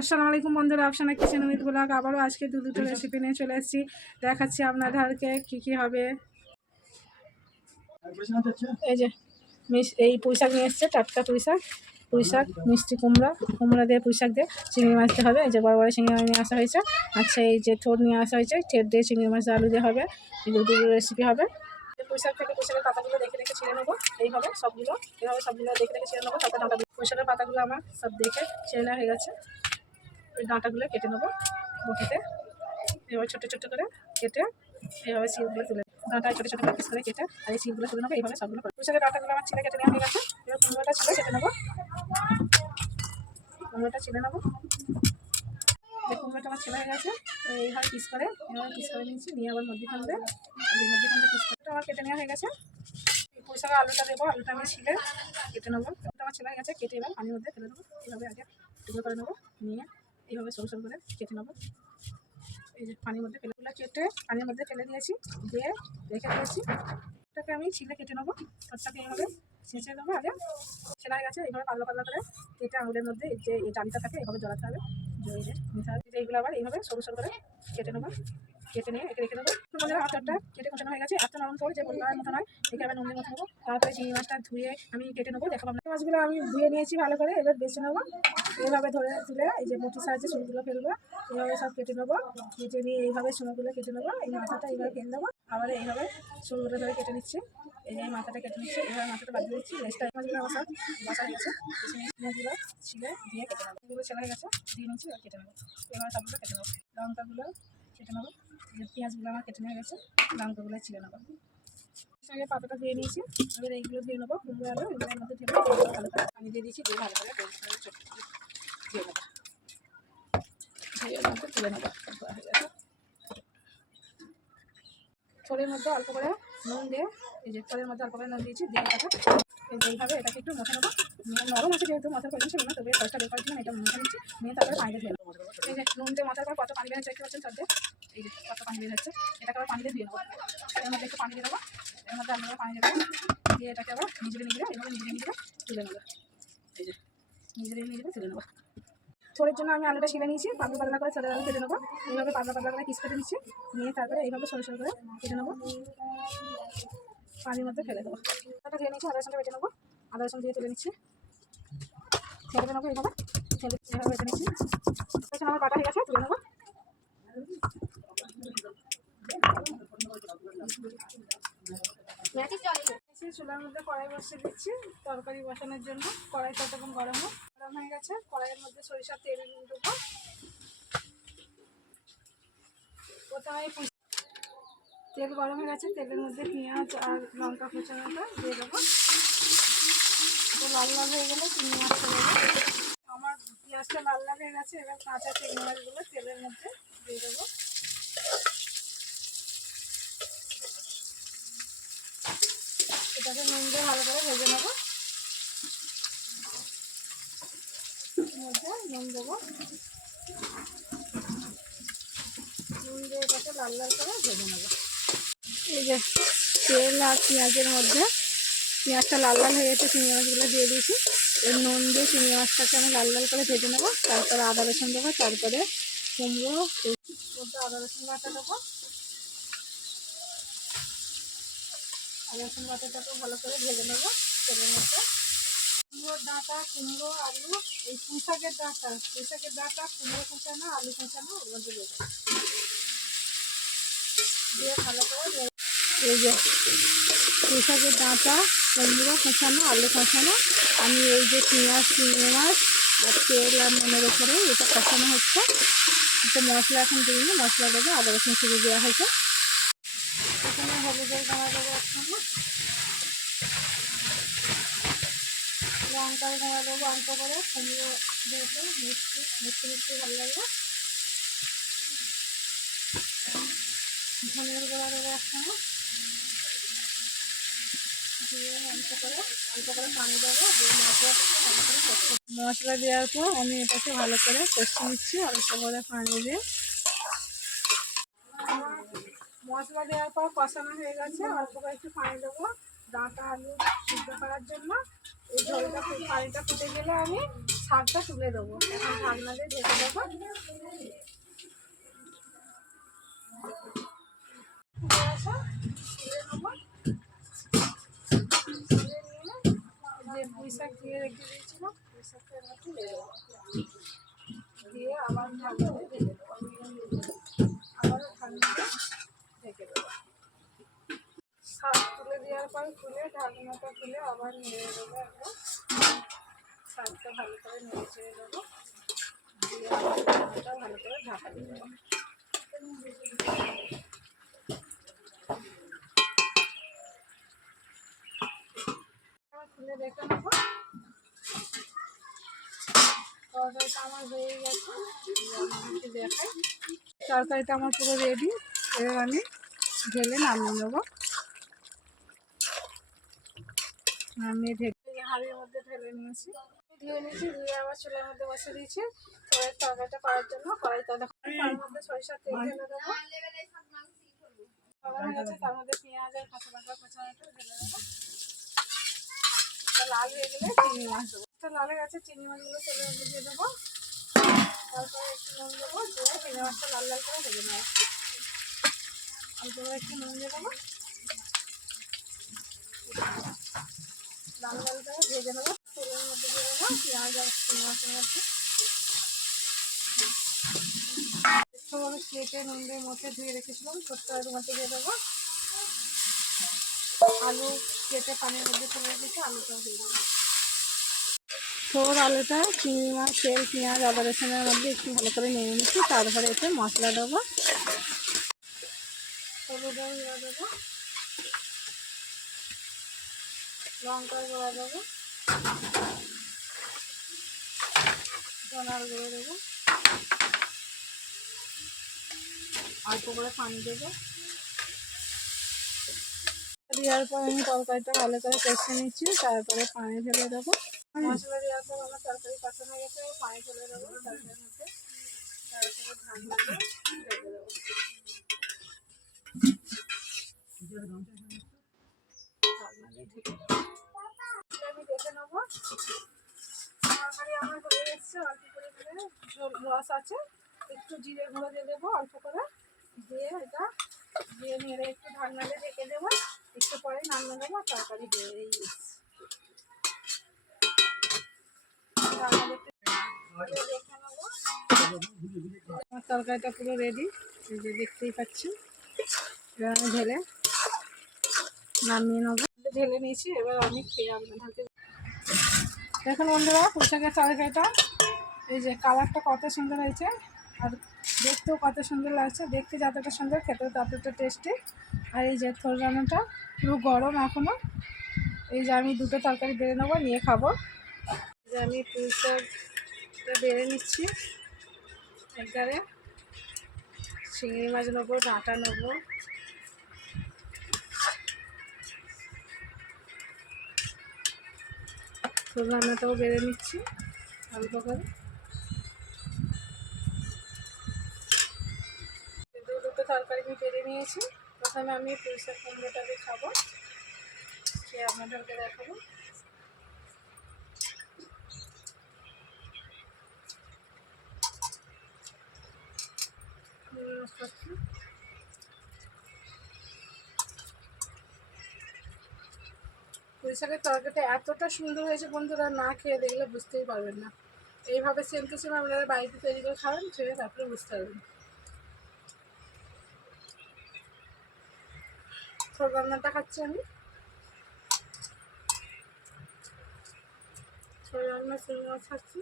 আসসালামু আলাইকুম বন্ধুরা, আফসানা কিচেন উইথ ব্লগ আবারও আজকে দুটো রেসিপি নিয়ে চলে এসেছি। দেখাচ্ছি আপনাদেরকে কী হবে। এই যে এই পুঁইশাক নিয়ে এসছে, টাটকা পুঁইশাক মিষ্টি কুমড়া দিয়ে পুঁইশাক দিয়ে চিংড়ি মাছ দিয়ে হবে। এই যে বড় বড় চিংড়ি মাছ নিয়ে আসা হয়েছে। আচ্ছা, এই যে থোড় নিয়ে আসা হয়েছে, ঠের দিয়ে চিংড়ি মাছ আলু দিয়ে হবে। এই দুটো রেসিপি হবে। পুঁইশাক থেকে পুঁইশাকের পাতাগুলো দেখে ছিঁড়ে নেবো। এইভাবে সবগুলো দেখে ছিঁড়ে নেবো। তারপর ডাঁটা পুঁইশাকের পাতাগুলো আমার সব দেখে ছিঁড়ে নেওয়া হয়ে গেছে। ওই ডাঁটাগুলো কেটে নেবো বটিতে। এভাবে ছোটো ছোটো করে কেটে এইভাবে শিলগুলো তুলে ডাঁটা ছোটো ছোটো পিস করে কেটে আর এই শিলগুলো তুলে নেবো। এইভাবে সবগুলো পুঁইশাকের ডাঁটাগুলো আমার ছিলে কেটে নেওয়া হয়ে গেছে। এবার কুমড়োটা ছিলে কেটে নেবো। কুমড়োটা ছিলে নেবো। কুমড়োটা আমার ছেলে হয়ে গেছে। এইভাবে পিস করে নিয়েছি, নিয়ে আবার মধ্যখান দিয়ে পিস করে আমার কেটে নেওয়া হয়ে গেছে। পুঁইশাকের আলুটা দেবো। আলুটা আমি ছিলে কেটে নেবো। আমার ছেলে হয়ে গেছে, কেটে এবার পানির মধ্যে ফেলে দেবো। এইভাবে আগে টুকরো করে নেবো, নিয়ে এইভাবে সরু সরু করে কেটে নেবো। এই যে পানির মধ্যে ফেলেগুলো কেটে পানির মধ্যে ফেলে দিয়েছি, দিয়ে রেখে দিয়েছি। ওটাকে আমি ছিলে কেটে নেবো। ওটাকে এইভাবে ছেঁচে নেবো। আগে ছেলা হয়ে গেছে। এইভাবে পাল্লা পাল্লা করে কেটে আঙুলের মধ্যে যে এই ডালটা থাকে এইভাবে জড়াতে হবে, জড়িয়ে নিতে হবে। এইগুলো আবার এইভাবে সরু সরু করে কেটে নেবো। কেটে নিয়ে একে রেখে দেবো। আচারটা কেটে কষানো হয়ে গেছে। আটটা নরম করে যে বলবার মতো নয়, একে আবার নুনের মতো নেবো। তারপরে চিংড়ি মাছটা ধুয়ে আমি কেটে নেবো। দেখাবো আপনার মাছগুলো আমি ধুয়ে নিয়েছি ভালো করে। এবার বেছে নেবো। এইভাবে ধরে তুলে এই যে বটির সাহায্যে চুলগুলো ফেলবো। এইভাবে সব কেটে নেবো। কেটে নিয়ে এইভাবে চুলগুলো কেটে নেবো। এই মাথাটা এইভাবে ফেলে দেবো। আবার এইভাবে চুলগুলো ধরে কেটে নিচ্ছি। এই মাথাটা কেটে নিচ্ছি। এইভাবে মাথাটা বাদ দিচ্ছি। রেস্টটা মাছগুলো আমার সব বসা হয়ে গেছে। মাছগুলো ছিলে দিয়ে কেটে নেবো। এগুলো ছেলা হয়ে গেছে, দিয়ে নিচ্ছি আর কেটে নেবো। এবার সবগুলো কেটে নেবো। লঙ্কাগুলো কেটে নেবো। পেঁয়াজগুলো আমার কেটে নেওয়া গেছে, লঙ্কাগুলো ছিলে নেবো। সঙ্গে পাতাটা ধুয়ে নিয়েছি। এবার এইগুলো ধুয়ে নেবো। কুমড়ো আলু এগুলোর মধ্যে ঢেলে ভালো করে পানি দিয়ে দিয়েছি, দিয়ে ভালো করে ধুয়ে নেবো। মধ্যে তুলে নেবো। হয়ে গেছে। থোড়ের মধ্যে অল্প করে নুন দিয়ে, এই যে থোড়ের মধ্যে অল্প করে নুন দিয়েছি, দিয়ে এটাকে এইভাবে এটাকে একটু মশা নেবো। নরম আছে যেহেতু মশার প্রয়োজন ছিল না, তবে ফসটা বের করার জন্য এটা মশা নিচ্ছি। নিয়ে তারপরে পানিতে ধুয়ে নেবো। এই যে নুন দিয়ে মশার পর কত পানি বের হচ্ছে দেখতে পাচ্ছেন। তার এই যে কত পানি বের হচ্ছে, এটাকে আবার পানিতে ধুয়ে নেবো। এর মধ্যে একটু পানি দিয়ে দেবো। এর মধ্যে আলু পানি দেবো, দিয়ে এটাকে আবার নিজে এভাবে নিজে তুলে নেবো। এই যে নিজে তুলে নেবো। থোড়ের জন্য আমি আলুটা ছিলে নিয়েছি, পাতলা পাতলা করে ছোটো আলু কেটে নেবো। এইভাবে পাতলা পাতলা করে পিস কেটে নিচ্ছি, নিয়ে তারপরে এইভাবে সরু সরু করে কেটে নেবো। পানির মধ্যে ফেলে দেবো। ওটা ধুয়ে নিচ্ছি, আদা রসুনটা বেটে নেবো। আদা রসুন দিয়ে তুলে নিচ্ছি, ফেলে নেবো। এইভাবে বেটে নিচ্ছি। রসুন আমার বাটা হয়ে গেছে, তুলে নেবো। চুলার মধ্যে কড়াই বসিয়ে দিচ্ছি তরকারি বসানোর জন্য। কড়াইটা তখন গরম হয়ে গেছে। কড়াইয়ের মধ্যে সরিষার তেল দেবো। প্রথমে তেল গরম হয়ে গেছে, তেলের মধ্যে পেঁয়াজ আর লঙ্কা কুচানোটা দিয়ে দেবো। লাল লাল হয়ে গেলে চিংড়ি মাছ চলে যাবে। আমার পেঁয়াজটা লাল লাল হয়ে গেছে। এবার কাঁচা চিংড়ি মাছগুলো তেলের মধ্যে দিয়ে দেবো। এটাকে নুন দিয়ে ভালো করে ভেজে নেবো। মধ্যে নুন দেবো, নুন দিয়ে এটাকে লাল লাল করে ভেজে নেবো। এই যে তেল আর পেঁয়াজের মধ্যে পেঁয়াজটা লাল লাল হয়ে গেছে, চিংড়ি মাছগুলো দিয়ে দিয়েছি। এই নুন দিয়ে চিংড়ি মাছটাকে আমি লাল লাল করে ভেজে নেবো। তারপরে আদা রসুন দেবো, তারপরে কুমড়ো মধ্যে আদা রসুন বাটা দেবো। আদা রসুন বাটাটাকেও ভালো করে ভেজে নেবো তেলের মধ্যে। কুমড়োর ডাঁটা, কুমড়ো, আলু, এই পুঁইশাকের ডাঁটা, কুমড়ো কুচানো, আলু কুচানো ওর মধ্যে দেবো, দিয়ে ভালো করে। এই যে পুঁইশাকের ডাঁটা, কুমড়ো কুচানো, আলু কুচানো, আমি এই যে পেঁয়াজ, চিংড়ি মাছ আর তেল আর নুনের উপরে এটা কষানো হচ্ছে। এটা মশলা এখন দিইনি, মশলা দেবো। আদা রসুন শুরু দেওয়া হয়েছে। এখানে হলুদের গুঁড়া দেবো, একসঙ্গে লঙ্কার গুঁড়া দেবো অল্প করে। কুমড়ো দিয়েছে, মিষ্টি ভালো লাগবে। ধনের গুঁড়া দেবো একসঙ্গে, দিয়ে অল্প করে পানি দেবো। দিয়ে মশলা দেওয়ার পর আমি এটাকে ভালো করে কষে নিচ্ছি অল্প করে পানি দিয়ে। মশলা দেওয়ার পর কষানো হয়ে গেছে, অল্প করে একটু পানি দেবো ডাঁটা আলু সিদ্ধ করার জন্য। এই ঝোলটা পানিটা ফুটে গেলে আমি শাকটা তুলে দেবো। এখন ঢাকনা দিয়ে ঢেকে দেবো। যে পুঁই শাক দিয়ে রেখে দিয়েছিলাম, পুঁই শাকটা এবার তুলে দেবো, দিয়ে আবার ঢাকনা দিয়ে ঢেকে দেবো। আবারও ঢাকনা দিয়ে ঢেকে দেবো। শাক তুলে দেওয়ার পর খুলে ঢাকনাটা খুলে আবার নেড়ে দেবো। একবার শাকটা ভালো করে নেড়ে চেড়ে দেবো, দিয়ে আবার ঢাকনাটা ভালো করে ঢাকা দিয়ে দেবো। খুলে দেখে নেবো। তরকারিটা আমার হয়ে গেছে, একটু দেখাই। তরকারিটা আমার পুরো রেডি। এবার আমি ঢেলে নামিয়ে নেবো। আমি ঢেলে হাঁড়ির মধ্যে ঢেলে নিয়েছি, ধুয়ে নিয়েছি। ধুয়ে আবার চুলার মধ্যে বসে দিয়েছি এবার তরকারিটা করার জন্য। কড়াইটা দেখো, তার মধ্যে সরিষার তেল ঢেলে দেবো। হয়ে গেছে, তার মধ্যে পেঁয়াজ আর কাঁচা লঙ্কা কুচানোটা ঢেলে দেবো। লাল হয়ে গেলে চিংড়ি মাছ দেবো। লাল হয়ে গেছে, চিংড়ি মাছগুলো তেলে দিয়ে দেবো। তারপরে একটু নুন দেবো, দিয়ে চিংড়ি মাছটা লাল লাল করে ভেজে নেবো। অল্প করে একটু নুন দিয়ে দেবো, লাল লাল করে ভেজে নেবো। তেলের মধ্যে দিয়ে দেবো পেঁয়াজ আর চিংড়ি মাছের মধ্যে। একটু কেটে নুন দিয়ে মধ্যে ধুয়ে রেখেছিলাম, ছোট্ট আলুর মধ্যে দিয়ে দেবো। আলু কেটে পানির মধ্যে ফেলে রেখেছি, আলুটাও দিয়ে দেবো। ছোট আলুটা চিংড়ি মাছ, তেল, পেঁয়াজ, আদা রসুনের মধ্যে একটু ভালো করে নিয়ে নিচ্ছি। তারপরে এতে মশলা দেবো, হলুদের গুঁড়া দেবো, লঙ্কার গুঁড়া দেবো, ধনার গুঁড়ো দেবো, অল্প করে পানি দেবো। দেওয়ার পর আমি তরকারিটা ভালো করে কষে নিচ্ছি। তারপরে পানি ঢেলে দেবো। মশলা দেওয়ার পর আমার তরকারি কষানো হয়ে গেছে, পানি ঢেলে দেবো তরকারির মধ্যে। তারপরে ঢাকনা দিয়ে ঢেকে দেবো। আমি দেখে নেবো তরকারি আমার হয়ে এসছে। অল্প করে দিয়ে রস আছে, একটু জিরে গুঁড়ো দিয়ে দেবো অল্প করে, দিয়ে এটা দিয়ে নেড়ে একটু ঢাকনা দিয়ে ঢেকে দেবো। একটু পরে নামিয়ে দেবো, তরকারি হয়ে এসছে। আমার তরকারিটা পুরো রেডি, এই যে দেখতেই পাচ্ছি। এবার আমি ঢেলে নামিয়ে নেবো। ঢেলে নিয়েছি, এবার আমি খেয়ে আপনাদেরকে দেখুন বন্ধুরা, পুঁই শাকের তরকারিটা এই যে কালারটা কত সুন্দর হয়েছে, আর দেখতেও কত সুন্দর লাগছে। দেখতে যতটা সুন্দর, খেতেও ততটা টেস্টি। আর এই যে থোড় রান্নাটা পুরো গরম এখনও। এই যে আমি দুটো তরকারি বেড়ে নেবো, নিয়ে খাবো। যে আমি পুঁই শাকটা বেড়ে নিচ্ছি। একবারে চিংড়ি মাছ নেবো, ডাঁটা নেবো, থোড় রান্নাটাও বেড়ে নিচ্ছি অল্প করে। দুটো তরকারি আমি বেড়ে নিয়েছি। প্রথমে আমি পুঁই শাক কুমড়োটাকে খাবো, খেয়ে আপনাদেরকে দেখাবো। পুঁই শাকের তরকারিটা এতটা সুন্দর হয়েছে বন্ধুরা, না খেয়ে দেখলে বুঝতেই পারবেন না। এইভাবে সেম টু সেম আপনারা বাড়িতে তৈরি করে খাবেন, খেয়ে তারপরে বুঝতে পারবেন। থোড় রান্নাটা খাচ্ছি আমি, থোড় রান্না চিংড়ি মাছ খাচ্ছি।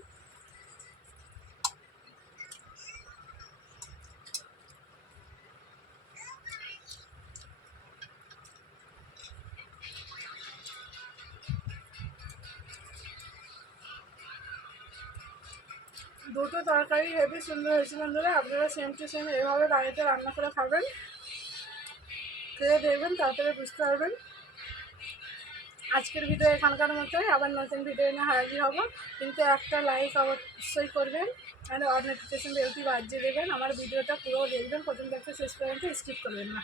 দুটো তরকারি হেবি সুন্দর হয়েছে বন্ধুরা। আপনারা সেম টু সেম এভাবে বাড়িতে রান্না করে খাবেন, খেয়ে দেখবেন, তারপরে বুঝতে পারবেন। আজকের ভিডিও এখানকার মতোই, আবার নতুন ভিডিও নিয়ে হাজির হব। কিন্তু একটা লাইক অবশ্যই করবেন, আর নোটিফিকেশন বেলটি বাজিয়ে দেবেন। আমার ভিডিওটা পুরো দেখবেন, প্রথম থেকে শেষ পর্যন্ত স্কিপ করবেন না।